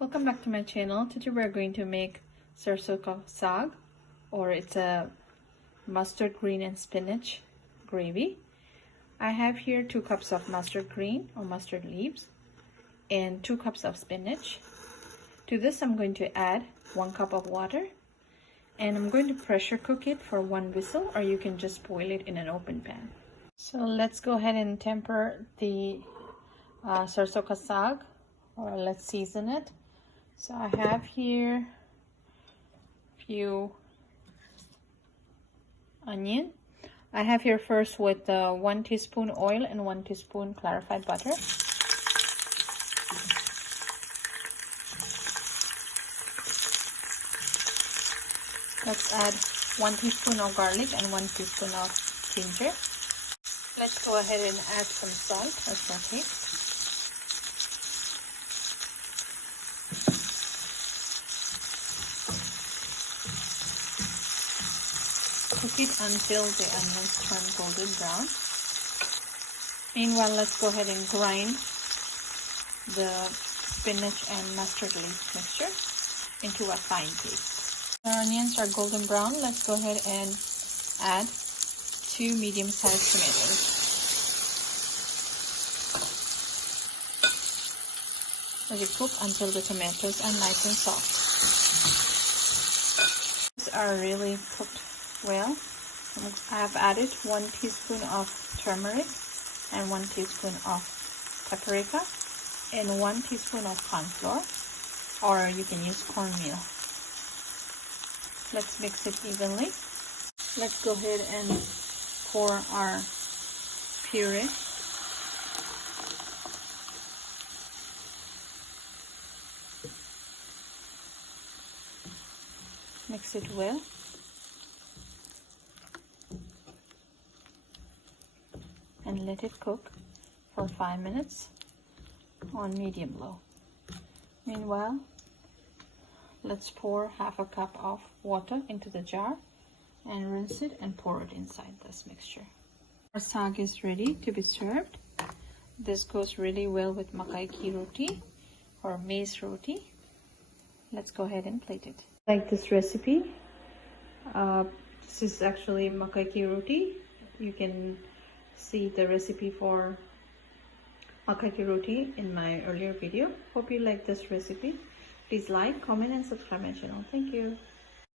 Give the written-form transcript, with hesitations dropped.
Welcome back to my channel. Today we're going to make Sarson Saag, or it's a mustard green and spinach gravy. I have here 2 cups of mustard green or mustard leaves and 2 cups of spinach. To this I'm going to add 1 cup of water, and I'm going to pressure cook it for 1 whistle, or you can just boil it in an open pan. So let's go ahead and temper the Sarson Saag, or let's season it. So I have here a few onion. I have here first with 1 teaspoon oil and 1 teaspoon clarified butter. Let's add 1 teaspoon of garlic and 1 teaspoon of ginger. Let's go ahead and add some salt or saute. Cook it until the onions turn golden brown. Meanwhile, let's go ahead and grind the spinach and mustard leaf mixture into a fine paste. Our onions are golden brown. Let's go ahead and add 2 medium-sized tomatoes. Let it cook until the tomatoes are nice and soft. These are really cooked well. I have added 1 teaspoon of turmeric and 1 teaspoon of paprika and 1 teaspoon of corn flour, or you can use cornmeal. Let's mix it evenly. Let's go ahead and pour our puree. Mix it well. And let it cook for 5 minutes on medium-low. Meanwhile, let's pour ½ a cup of water into the jar and rinse it and pour it inside this mixture. Our saag is ready to be served. This goes really well with makai ki roti or maize roti. Let's go ahead and plate it. Like this recipe. This is actually makai ki roti. You can see the recipe for makai ki roti in my earlier video. Hope you like this recipe. Please like, comment, and subscribe my channel. Thank you.